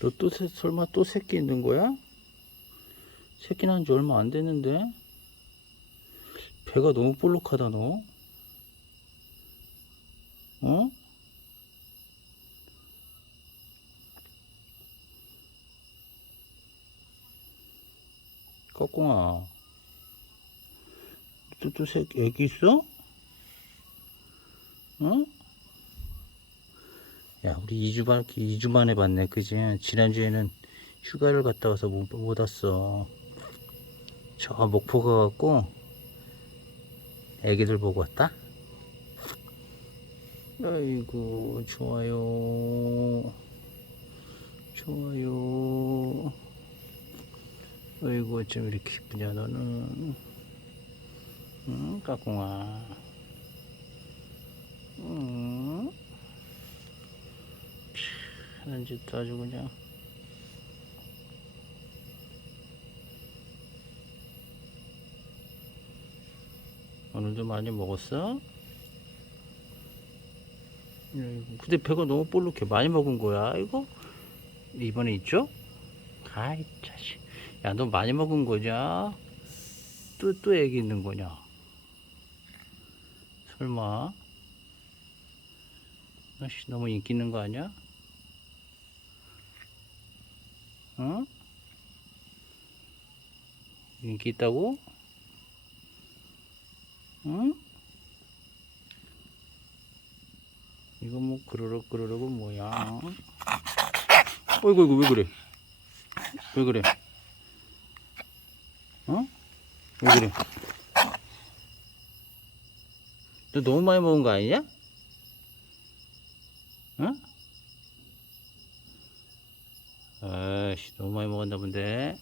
너 또 설마 또 새끼 있는 거야? 새끼 난 지 얼마 안 됐는데 배가 너무 볼록하다 너 어? 또, 또 새끼 애기 있어? 어? 야, 우리 2주 반, 2주 만에 봤네, 그지? 지난주에는 휴가를 갔다 와서 못, 못 왔어. 저 목포 가갖고, 애기들 보고 왔다? 아이고, 좋아요. 좋아요. 아이고, 어쩜 이렇게 이쁘냐, 너는. 응, 까꿍아. 하는 짓도 아주 그냥 오늘도 많이 먹었어? 근데 배가 너무 볼록해 많이 먹은 거야 이거? 이번에 있죠? 아이 자식 야 너 많이 먹은 거냐? 또 또 애기 있는 거냐? 설마 아씨 너무 인기 있는 거 아니야? 어? 인기 있다고? 응? 이거 뭐 그러럭 그러럭은 뭐야? 어이구 이거 왜 그래? 왜 그래? 어? 왜 그래? 너 너무 많이 먹은 거 아니냐? 응? 아이씨 너무 많이 먹었나 본데